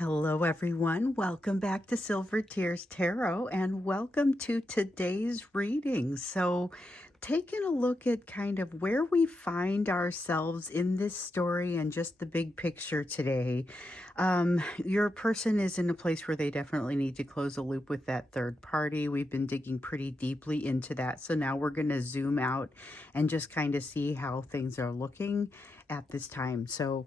Hello, everyone. Welcome back to Silver Tears Tarot and welcome to today's reading. So, taking a look at kind of where we find ourselves in this story and just the big picture today. Your person is in a place where they definitely need to close a loop with that third party. We've been digging pretty deeply into that. So, now we're going to zoom out and just kind of see how things are looking at this time. So,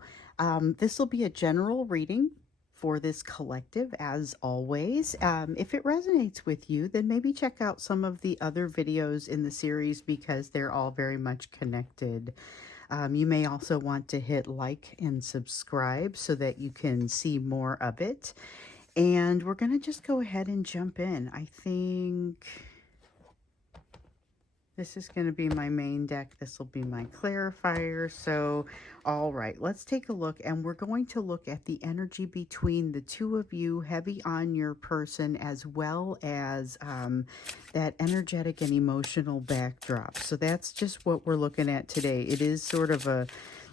this will be a general reading for this collective, as always. If it resonates with you, then maybe check out some of the other videos in the series because they're all very much connected. You may also want to hit like and subscribe so that you can see more of it. And we're going to just go ahead and jump in. I think this is going to be my main deck. This will be my clarifier. So, all right, let's take a look. And we're going to look at the energy between the two of you, heavy on your person, as well as that energetic and emotional backdrop. So that's just what we're looking at today. It is sort of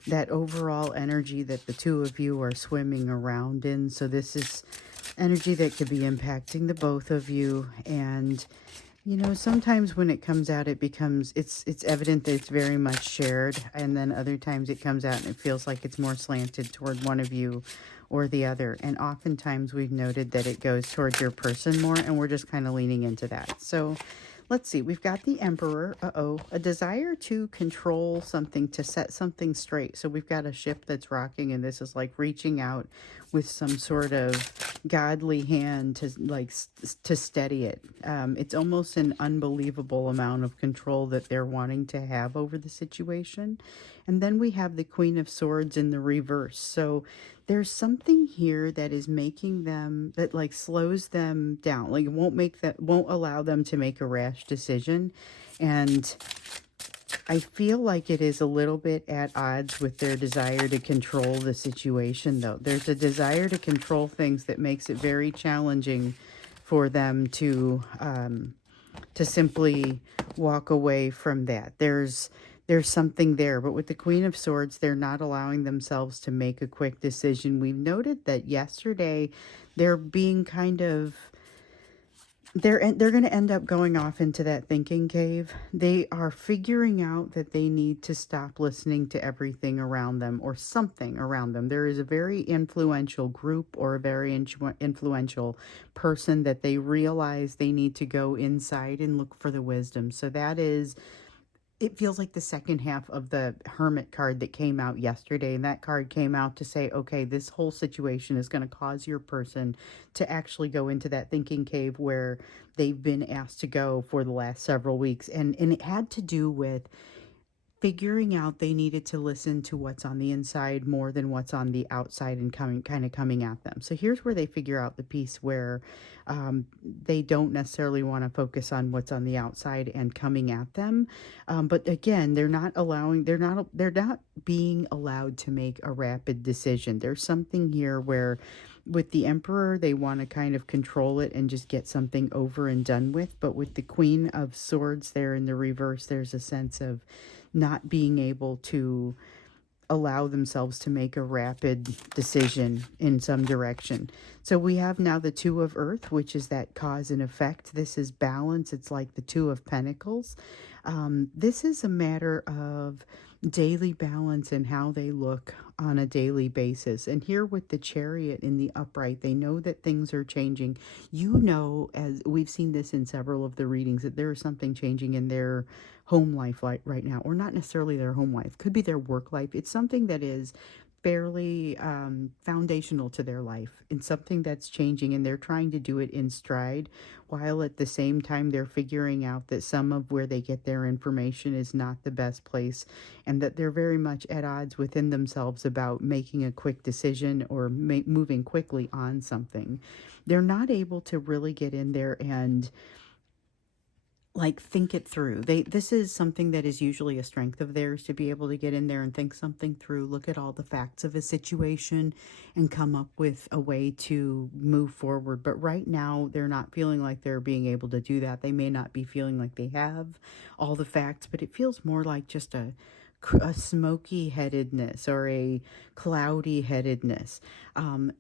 that overall energy that the two of you are swimming around in. So this is energy that could be impacting the both of you. And you know, sometimes when it comes out, it's evident that it's very much shared, and then other times it comes out and it feels like it's more slanted toward one of you or the other. And oftentimes we've noted that it goes towards your person more, and we're just kind of leaning into that. So let's see, we've got the Emperor, a desire to control something, to set something straight. So we've got a ship that's rocking, and this is like reaching out with some sort of godly hand to steady it. It's almost an unbelievable amount of control that they're wanting to have over the situation. And then we have the Queen of Swords in the reverse. So there's something here that is making them, that like slows them down, like won't allow them to make a rash decision. And I feel like it is a little bit at odds with their desire to control the situation, though. There's a desire to control things that makes it very challenging for them to simply walk away from that. There's something there, but with the Queen of Swords, they're not allowing themselves to make a quick decision. We've noted that yesterday they're being kind of, they're going to end up going off into that thinking cave. They are figuring out that they need to stop listening to everything around them or something around them. There is a very influential group or a very influential person that they realize they need to go inside and look for the wisdom. So that is, it feels like the second half of the Hermit card that came out yesterday. And that card came out to say, okay, this whole situation is going to cause your person to actually go into that thinking cave where they've been asked to go for the last several weeks. And it had to do with figuring out they needed to listen to what's on the inside more than what's on the outside and coming at them. So here's where they figure out the piece where they don't necessarily want to focus on what's on the outside and coming at them. But again, they're not being allowed to make a rapid decision. There's something here where with the Emperor, they want to kind of control it and just get something over and done with. But with the Queen of Swords there in the reverse, there's a sense of not being able to allow themselves to make a rapid decision in some direction. So we have now the Two of Earth, which is that cause and effect. This is balance. It's like the Two of Pentacles. This is a matter of daily balance and how they look on a daily basis. And here with the Chariot in the upright, they know that things are changing. You know, as we've seen this in several of the readings, that there is something changing in their home life right now, or not necessarily their home life, could be their work life. It's something that is fairly foundational to their life and something that's changing, and they're trying to do it in stride, while at the same time they're figuring out that some of where they get their information is not the best place, and that they're very much at odds within themselves about making a quick decision or moving quickly on something. They're not able to really get in there and like think it through. This is something that is usually a strength of theirs, to be able to get in there and think something through, look at all the facts of a situation and come up with a way to move forward. But right now they're not feeling like they're being able to do that. They may not be feeling like they have all the facts, but it feels more like just a a smoky headedness or a cloudy headedness.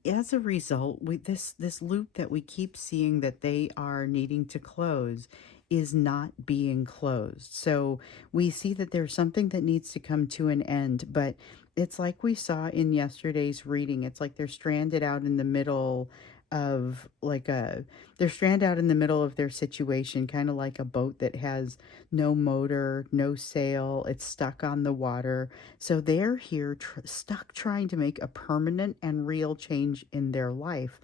As a result, this loop that we keep seeing that they are needing to close is not being closed. So we see that there's something that needs to come to an end, but it's like we saw in yesterday's reading. It's like they're stranded out in the middle of like a they're stranded out in the middle of their situation, kind of like a boat that has no motor, no sail, it's stuck on the water. So they're here stuck trying to make a permanent and real change in their life.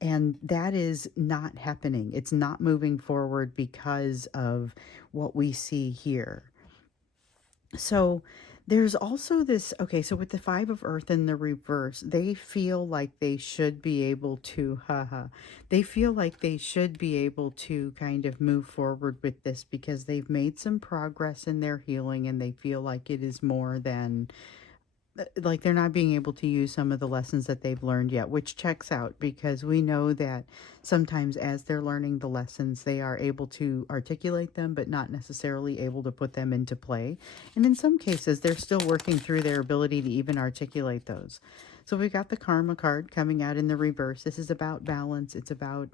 And that is not happening. It's not moving forward because of what we see here. So there's also this, okay, so with the Five of Earth in the reverse, they feel like they should be able to, they feel like they should be able to kind of move forward with this because they've made some progress in their healing and they feel like it is more than like they're not being able to use some of the lessons that they've learned yet, which checks out because we know that sometimes as they're learning the lessons, they are able to articulate them, but not necessarily able to put them into play. And in some cases, they're still working through their ability to even articulate those. So we've got the Karma card coming out in the reverse. This is about balance. It's about,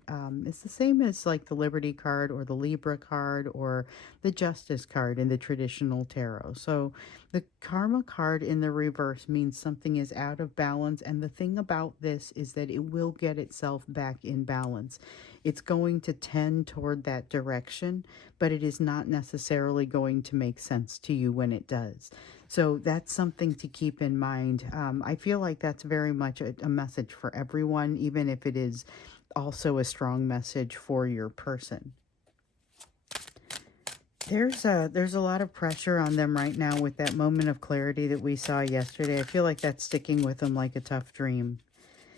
it's the same as like the Liberty card or the Libra card or the Justice card in the traditional tarot. So the Karma card in the reverse means something is out of balance. And the thing about this is that it will get itself back in balance. It's going to tend toward that direction, but it is not necessarily going to make sense to you when it does. So that's something to keep in mind. I feel like that's very much a message for everyone, even if it is also a strong message for your person. There's a lot of pressure on them right now with that moment of clarity that we saw yesterday. I feel like that's sticking with them like a tough dream.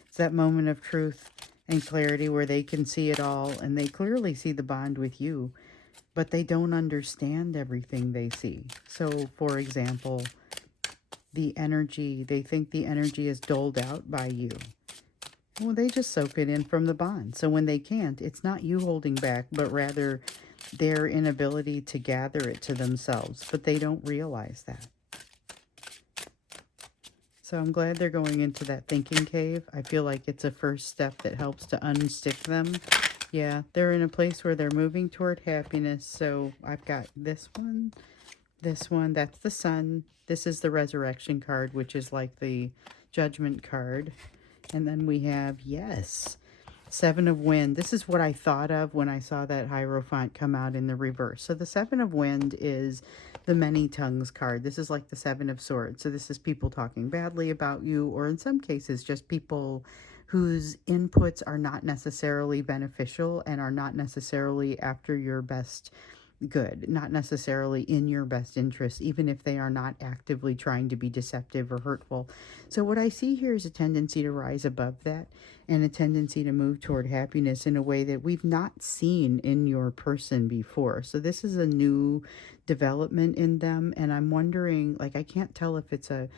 It's that moment of truth and clarity where they can see it all and they clearly see the bond with you, but they don't understand everything they see. So, for example, the energy, they think the energy is doled out by you. Well, they just soak it in from the bond. So when they can't, it's not you holding back, but rather their inability to gather it to themselves. But they don't realize that. So I'm glad they're going into that thinking cave. I feel like it's a first step that helps to unstick them. Yeah, they're in a place where they're moving toward happiness. So I've got this one, that's the Sun. This is the Resurrection card, which is like the Judgment card. And then we have, yes, Seven of Wind. This is what I thought of when I saw that Hierophant come out in the reverse. So the Seven of Wind is the Many Tongues card. This is like the Seven of Swords. So this is people talking badly about you, or in some cases, just people whose inputs are not necessarily beneficial and are not necessarily after your best good, not necessarily in your best interest, even if they are not actively trying to be deceptive or hurtful. So what I see here is a tendency to rise above that and a tendency to move toward happiness in a way that we've not seen in your person before. So this is a new development in them, and I'm wondering, like, I can't tell if it's a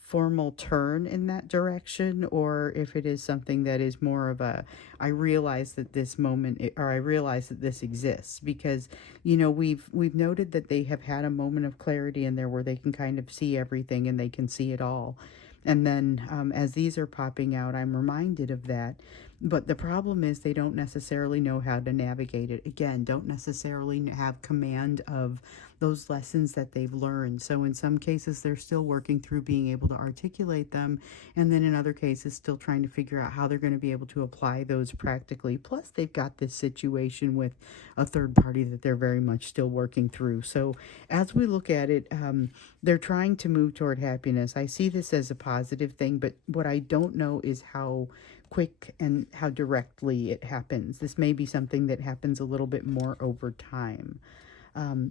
formal turn in that direction or if it is something that is more of a I realize that this moment, or I realize that this exists, because you know we've noted that they have had a moment of clarity in there where they can kind of see everything and they can see it all. And then as these are popping out, I'm reminded of that. But the problem is they don't necessarily know how to navigate it. Again, don't necessarily have command of those lessons that they've learned. So in some cases, they're still working through being able to articulate them. And then in other cases, still trying to figure out how they're going to be able to apply those practically. Plus, they've got this situation with a third party that they're very much still working through. So as we look at it, they're trying to move toward happiness. I see this as a positive thing, but what I don't know is how quick and how directly it happens. This may be something that happens a little bit more over time.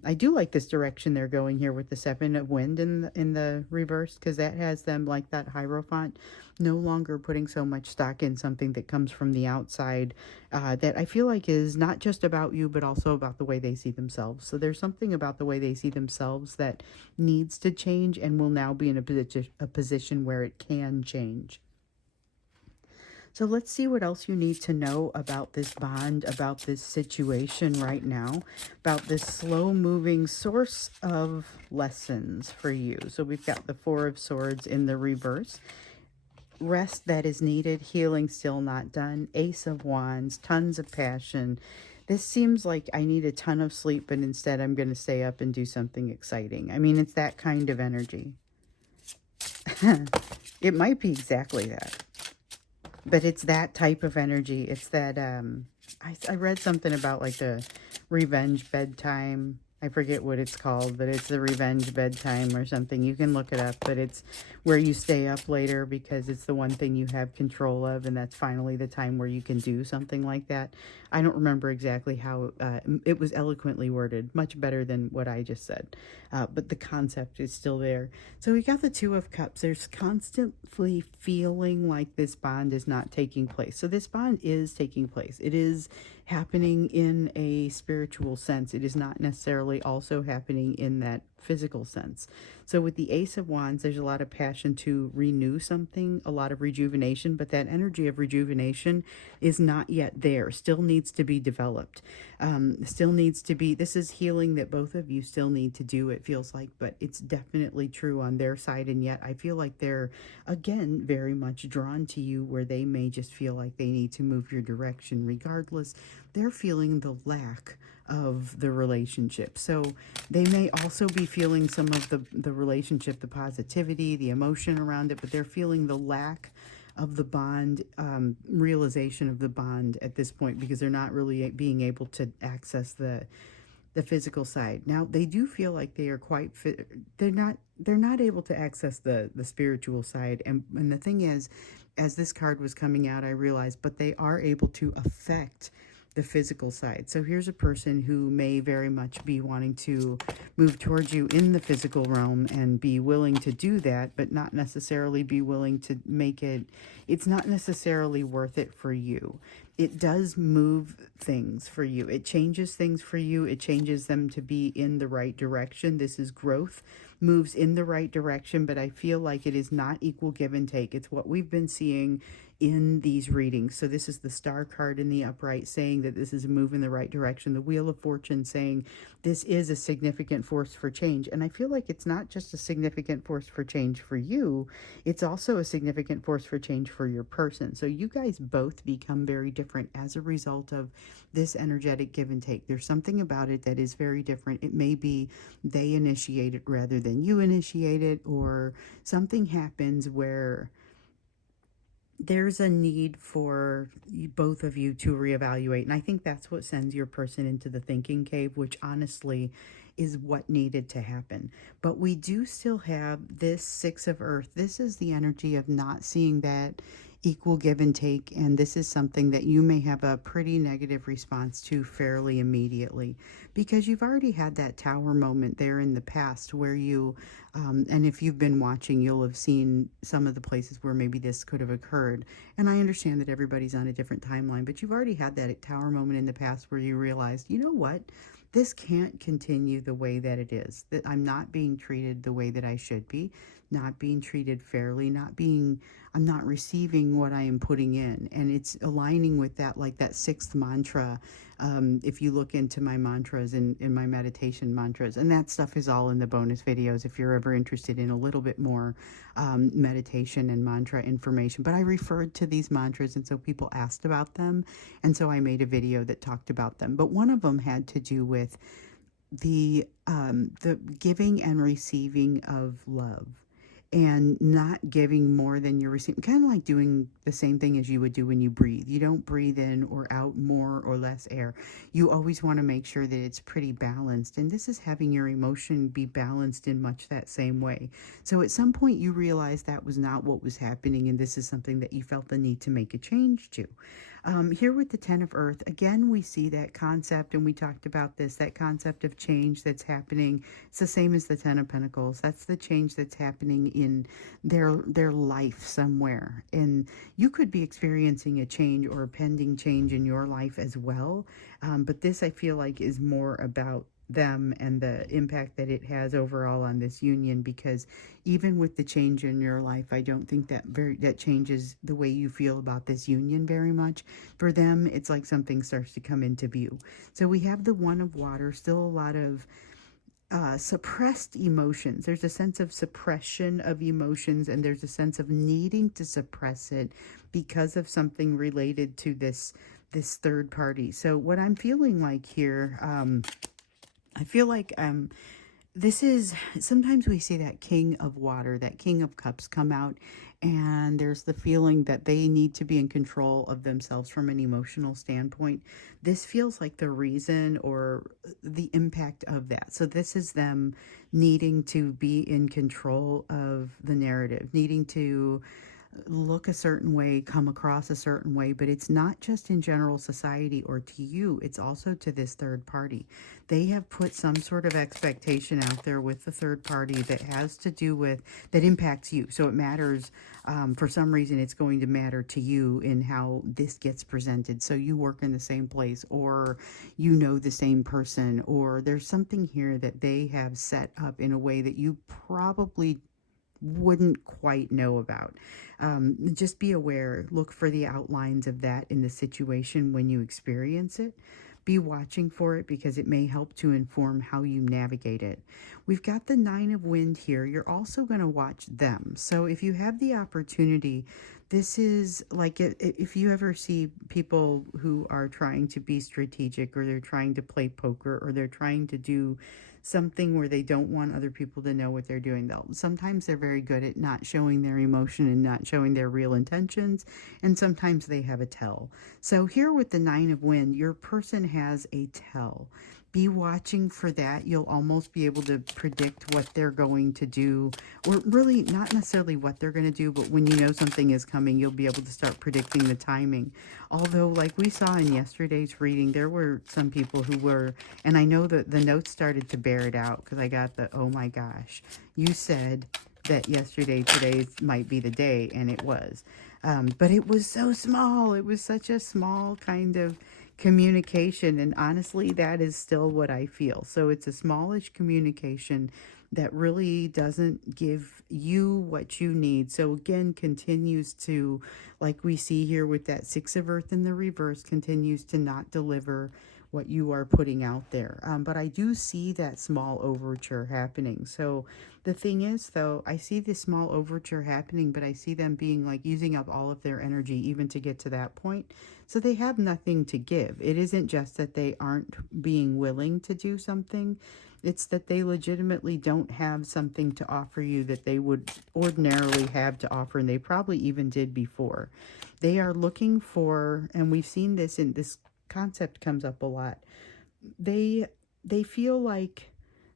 I do like this direction they're going here with the Seven of Wind in the reverse, because that has them like that Hierophant, no longer putting so much stock in something that comes from the outside that I feel like is not just about you, but also about the way they see themselves. So there's something about the way they see themselves that needs to change and will now be in a position where it can change. So let's see what else you need to know about this bond, about this situation right now, about this slow moving source of lessons for you. So we've got the Four of Swords in the reverse. Rest that is needed, healing still not done, Ace of Wands, tons of passion. This seems like I need a ton of sleep, but instead I'm going to stay up and do something exciting. I mean, it's that kind of energy. It might be exactly that. But it's that type of energy. It's that, I read something about like the revenge bedtime. I forget what it's called, but it's the revenge bedtime or something. You can look it up, but it's where you stay up later because it's the one thing you have control of, and that's finally the time where you can do something like that. I don't remember exactly how it was eloquently worded, much better than what I just said, but the concept is still there. So we got the Two of Cups. There's constantly feeling like this bond is not taking place. So this bond is taking place. It is happening in a spiritual sense. It is not necessarily also happening in that physical sense. So with the Ace of Wands, there's a lot of passion to renew something, a lot of rejuvenation, but that energy of rejuvenation is not yet there, still needs to be developed. Still needs to be, this is healing that both of you still need to do, it feels like, but it's definitely true on their side. And yet I feel like they're, again, very much drawn to you, where they may just feel like they need to move your direction regardless. They're feeling the lack of the relationship. So they may also be feeling some of the relationship, the positivity, the emotion around it, but they're feeling the lack of the bond, realization of the bond at this point, because they're not really being able to access the physical side. Now they do feel like they are quite fit. They're not able to access the spiritual side. And the thing is, as this card was coming out, I realized, but they are able to affect the physical side. So here's a person who may very much be wanting to move towards you in the physical realm and be willing to do that, but not necessarily be willing to make it, it's not necessarily worth it for you. It does move things for you. It changes things for you. It changes them to be in the right direction. This is growth, moves in the right direction, but I feel like it is not equal give and take. It's what we've been seeing in these readings. So this is the Star card in the upright saying that this is a move in the right direction. The Wheel of Fortune saying this is a significant force for change. And I feel like it's not just a significant force for change for you, it's also a significant force for change for your person. So you guys both become very different as a result of this energetic give and take. There's something about it that is very different. It may be they initiate it rather than you initiate it, or something happens where there's a need for both of you to reevaluate. And I think that's what sends your person into the thinking cave, which honestly is what needed to happen. But we do still have this Six of Earth. This is the energy of not seeing that equal give and take, and this is something that you may have a pretty negative response to fairly immediately, because you've already had that tower moment there in the past where you and if you've been watching, you'll have seen some of the places where maybe this could have occurred. And I understand that everybody's on a different timeline, but you've already had that tower moment in the past where you realized, you know what, this can't continue the way that it is, that I'm not being treated the way that I should be, not being treated fairly, I'm not receiving what I am putting in. And it's aligning with that, like that sixth mantra. If you look into my mantras in my meditation mantras, and that stuff is all in the bonus videos if you're ever interested in a little bit more meditation and mantra information. But I referred to these mantras, and so people asked about them, and so I made a video that talked about them. But one of them had to do with the giving and receiving of love, and not giving more than you're receiving. Kind of like doing the same thing as you would do when you breathe. You don't breathe in or out more or less air. You always want to make sure that it's pretty balanced. And this is having your emotion be balanced in much that same way. So at some point you realized that was not what was happening, and this is something that you felt the need to make a change to. Here with the Ten of Earth, again, we see that concept, and we talked about this, that concept of change that's happening. It's the same as the Ten of Pentacles. That's the change that's happening in their life somewhere. And you could be experiencing a change or a pending change in your life as well. But this, I feel like, is more about them and the impact that it has overall on this union, because even with the change in your life, I don't think that changes the way you feel about this union very much. For them, it's like something starts to come into view. So we have the one of water, still a lot of suppressed emotions. There's a sense of suppression of emotions, and there's a sense of needing to suppress it because of something related to this third party. So what I'm feeling like here, I feel like this is, sometimes we see that king of water, that king of cups come out, and there's the feeling that they need to be in control of themselves from an emotional standpoint. This feels like the reason or the impact of that. So this is them needing to be in control of the narrative, needing to look a certain way, come across a certain way, but it's not just in general society or to you, it's also to this third party. They have put some sort of expectation out there with the third party that has to do with, that impacts you. So it matters, for some reason, it's going to matter to you in how this gets presented. So you work in the same place, or you know the same person, or there's something here that they have set up in a way that you probably wouldn't quite know about. Just be aware, look for the outlines of that in the situation when you experience it. Be watching for it because it may help to inform how you navigate it. We've got the Nine of Wind here. You're also going to watch them. So if you have the opportunity, this is like if you ever see people who are trying to be strategic, or they're trying to play poker, or they're trying to do something where they don't want other people to know what they're doing. Sometimes they're very good at not showing their emotion and not showing their real intentions, and sometimes they have a tell. So here with the Nine of Wind, your person has a tell. Be watching for that. You'll almost be able to predict what they're going to do, or really not necessarily what they're going to do, but when you know something is coming, you'll be able to start predicting the timing. Although, like we saw in yesterday's reading, there were some people who were, and I know that the notes started to bear it out, because I got the, oh my gosh, you said that yesterday, today might be the day, and it was. But it was so small. It was such a small kind of communication, and honestly, that is still what I feel. So it's a smallish communication that really doesn't give you what you need. So again, continues to, like we see here with that Six of Earth in the reverse, continues to not deliver what you are putting out there. But I do see that small overture happening. So the thing is, though, I see this small overture happening, but I see them being like using up all of their energy even to get to that point. So they have nothing to give. It isn't just that they aren't being willing to do something. It's that they legitimately don't have something to offer you that they would ordinarily have to offer, and they probably even did before. They are looking for, and we've seen this in this concept comes up a lot. They feel like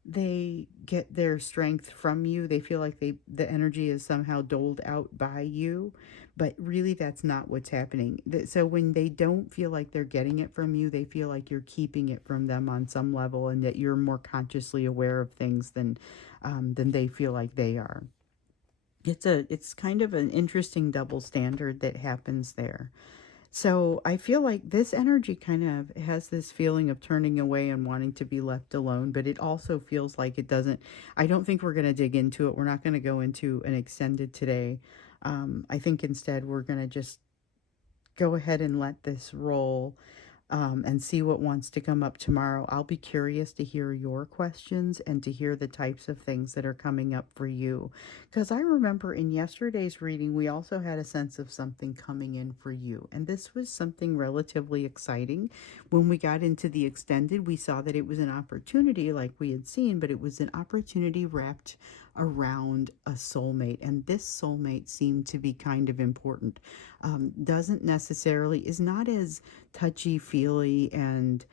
they get their strength from you. They feel like the energy is somehow doled out by you, but really that's not what's happening. So when they don't feel like they're getting it from you, they feel like you're keeping it from them on some level, and that you're more consciously aware of things than they feel like they are. It's kind of an interesting double standard that happens there. So I feel like this energy kind of has this feeling of turning away and wanting to be left alone, but it also feels like it doesn't. I don't think we're going to dig into it. We're not going to go into an extended today. I think instead we're going to just go ahead and let this roll, and see what wants to come up tomorrow. I'll be curious to hear your questions and to hear the types of things that are coming up for you. Because I remember in yesterday's reading, we also had a sense of something coming in for you. And this was something relatively exciting. When we got into the extended, we saw that it was an opportunity like we had seen, but it was an opportunity wrapped around a soulmate, and this soulmate seemed to be kind of important. Doesn't necessarily, is not as touchy feely and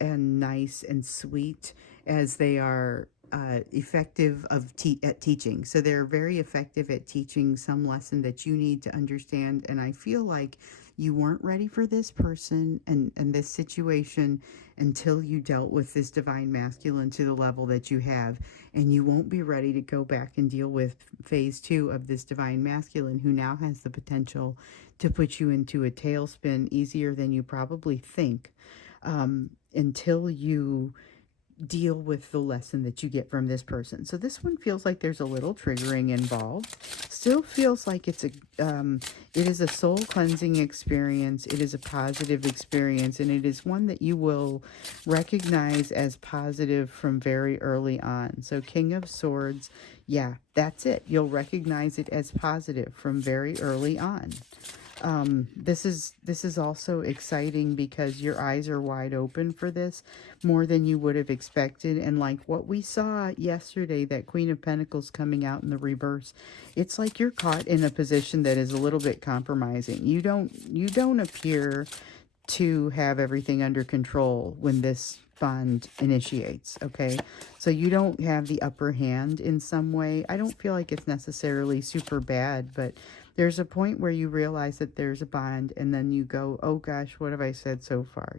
nice and sweet as they are effective at teaching. So they're very effective at teaching some lesson that you need to understand. And I feel like you weren't ready for this person and this situation until you dealt with this divine masculine to the level that you have. And you won't be ready to go back and deal with phase 2 of this divine masculine, who now has the potential to put you into a tailspin easier than you probably think, until you deal with the lesson that you get from this person. So this one feels like there's a little triggering involved. Still feels like it is a soul cleansing experience. It is a positive experience, and it is one that you will recognize as positive from very early on. So King of Swords, yeah, that's it. You'll recognize it as positive from very early on. This is also exciting because your eyes are wide open for this more than you would have expected. And like what we saw yesterday, that Queen of Pentacles coming out in the reverse, it's like you're caught in a position that is a little bit compromising. You don't appear to have everything under control when this bond initiates. Okay, so you don't have the upper hand in some way. I don't feel like it's necessarily super bad, but there's a point where you realize that there's a bond, and then you go, oh gosh, what have I said so far?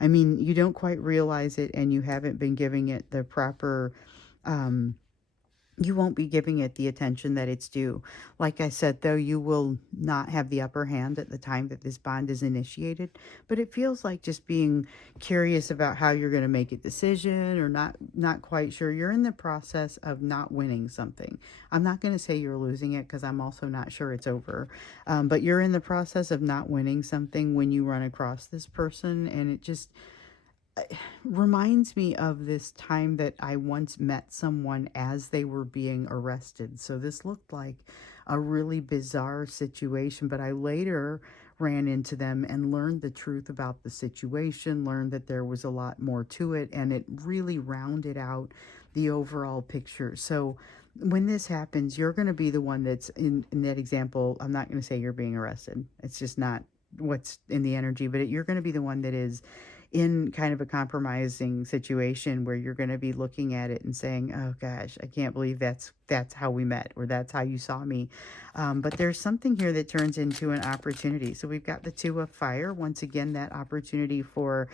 I mean, you don't quite realize it, and you haven't been giving it the proper you won't be giving it the attention that it's due. Like I said, though, you will not have the upper hand at the time that this bond is initiated, but it feels like just being curious about how you're going to make a decision, or not quite sure. You're in the process of not winning something. I'm not going to say you're losing it, because I'm also not sure it's over. But you're in the process of not winning something when you run across this person, and it just reminds me of this time that I once met someone as they were being arrested. So this looked like a really bizarre situation, but I later ran into them and learned the truth about the situation, learned that there was a lot more to it, and it really rounded out the overall picture. So when this happens, you're going to be the one that's in that example. I'm not going to say you're being arrested. It's just not what's in the energy, but you're going to be the one that is in kind of a compromising situation, where you're going to be looking at it and saying, oh gosh, I can't believe that's how we met, or that's how you saw me. But there's something here that turns into an opportunity. So we've got the Two of Fire. Once again, that opportunity for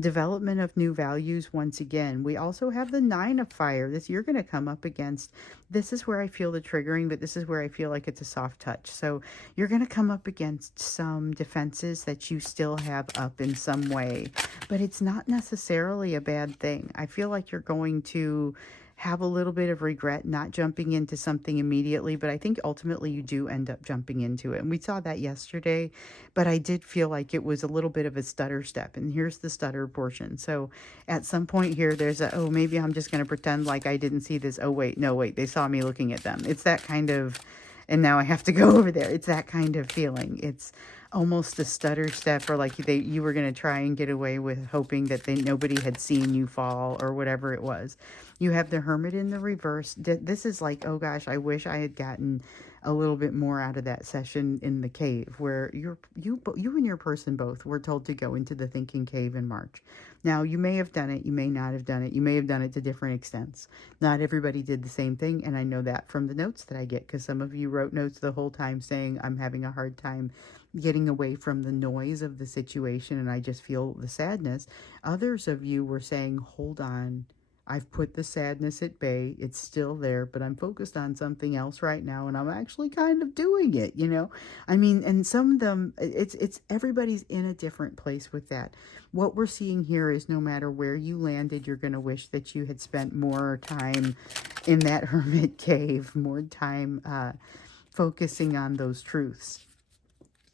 development of new values. Once again, we also have the Nine of Fire. You're going to come up against, this is where I feel the triggering, but this is where I feel like it's a soft touch. So you're going to come up against some defenses that you still have up in some way, but it's not necessarily a bad thing. I feel like you're going to have a little bit of regret not jumping into something immediately, but I think ultimately you do end up jumping into it. And we saw that yesterday, but I did feel like it was a little bit of a stutter step. And here's the stutter portion. So at some point here, there's oh, maybe I'm just going to pretend like I didn't see this. Oh, wait, no, wait, they saw me looking at them. It's that kind of, and now I have to go over there. It's that kind of feeling. It's almost a stutter step, or like you were going to try and get away with hoping that nobody had seen you fall, or whatever it was. You have the Hermit in the reverse. This is like, oh gosh, I wish I had gotten a little bit more out of that session in the cave, where you and your person both were told to go into the thinking cave in March. Now, you may have done it, you may not have done it, you may have done it to different extents. Not everybody did the same thing, and I know that from the notes that I get, because some of you wrote notes the whole time saying, I'm having a hard time getting away from the noise of the situation, and I just feel the sadness. Others of you were saying, hold on, I've put the sadness at bay. It's still there, but I'm focused on something else right now, and I'm actually kind of doing it, I mean, and some of them, it's everybody's in a different place with that. What we're seeing here is, no matter where you landed, you're going to wish that you had spent more time in that hermit cave, more time focusing on those truths.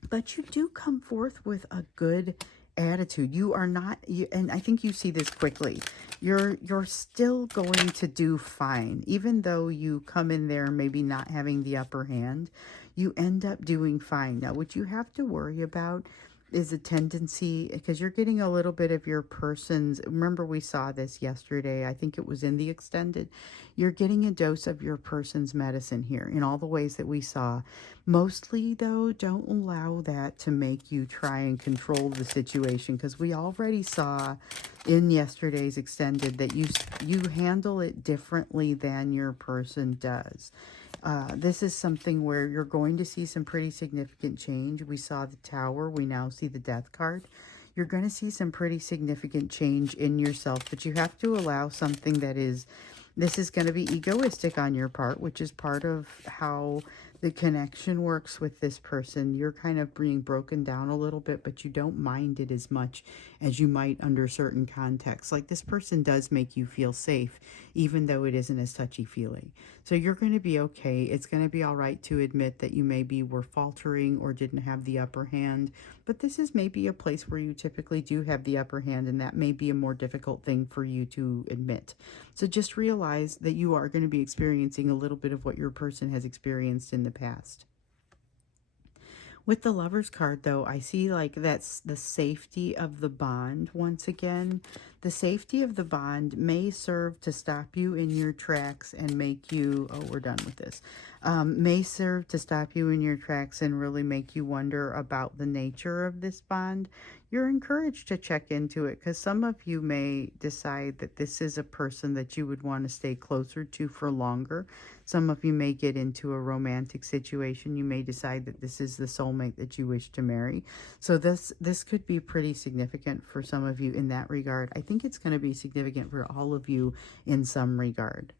But you do come forth with a good attitude. You are not, and I think you see this quickly. You're still going to do fine, even though you come in there maybe not having the upper hand. You end up doing fine. Now, what you have to worry about is a tendency, because you're getting a little bit of your person's, remember we saw this yesterday, I think it was in the extended, you're getting a dose of your person's medicine here in all the ways that we saw. Mostly though, don't allow that to make you try and control the situation, because we already saw in yesterday's extended that you handle it differently than your person does. This is something where you're going to see some pretty significant change. We saw the Tower. We now see the Death card. You're going to see some pretty significant change in yourself, but you have to allow something that is, this is going to be egoistic on your part, which is part of how The connection works with this person. You're kind of being broken down a little bit, but you don't mind it as much as you might under certain contexts. Like this person does make you feel safe, even though it isn't as touchy feely. So you're going to be okay. It's going to be all right to admit that you maybe were faltering or didn't have the upper hand. But this is maybe a place where you typically do have the upper hand, and that may be a more difficult thing for you to admit. So just realize that you are going to be experiencing a little bit of what your person has experienced in the past. With the Lovers card, though, I see like that's the safety of the bond once again. The safety of the bond may serve to stop you in your tracks and make you, oh, we're done with this, may serve to stop you in your tracks and really make you wonder about the nature of this bond. You're encouraged to check into it because some of you may decide that this is a person that you would want to stay closer to for longer. Some of you may get into a romantic situation. You may decide that this is the soulmate that you wish to marry. So this could be pretty significant for some of you in that regard. I think it's going to be significant for all of you in some regard.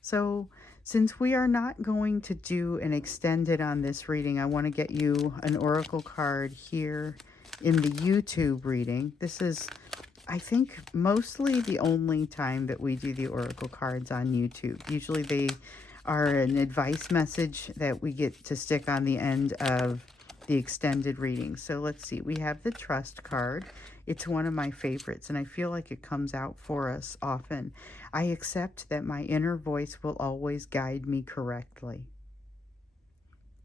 So since we are not going to do an extended on this reading, I want to get you an oracle card here in the YouTube reading. This is, I think, mostly the only time that we do the oracle cards on YouTube. Usually they are an advice message that we get to stick on the end of the extended reading. So let's see. We have the Trust card. It's one of my favorites, and I feel like it comes out for us often. I accept that my inner voice will always guide me correctly.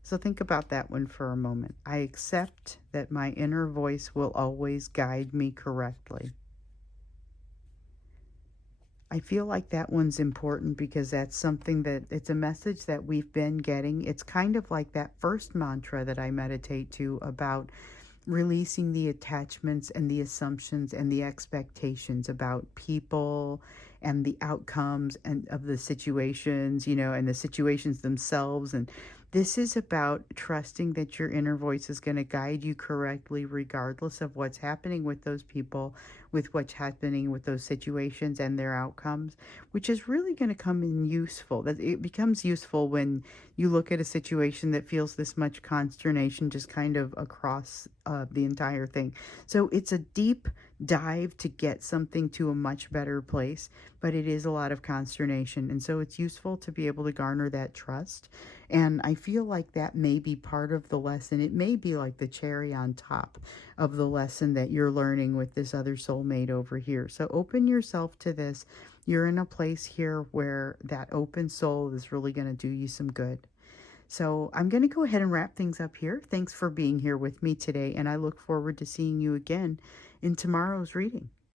So think about that one for a moment. I accept that my inner voice will always guide me correctly. I feel like that one's important because that's something that it's a message that we've been getting. It's kind of like that first mantra that I meditate to about releasing the attachments and the assumptions and the expectations about people and the outcomes and of the situations, you know, and the situations themselves. And this is about trusting that your inner voice is going to guide you correctly regardless of what's happening with those people, with what's happening with those situations and their outcomes, which is really going to come in useful. That it becomes useful when you look at a situation that feels this much consternation just kind of across the entire thing. So it's a deep dive to get something to a much better place, but it is a lot of consternation. And so it's useful to be able to garner that trust. And I feel like that may be part of the lesson. It may be like the cherry on top of the lesson that you're learning with this other soulmate over here. So open yourself to this. You're in a place here where that open soul is really going to do you some good. So I'm going to go ahead and wrap things up here. Thanks for being here with me today, and I look forward to seeing you again in tomorrow's reading.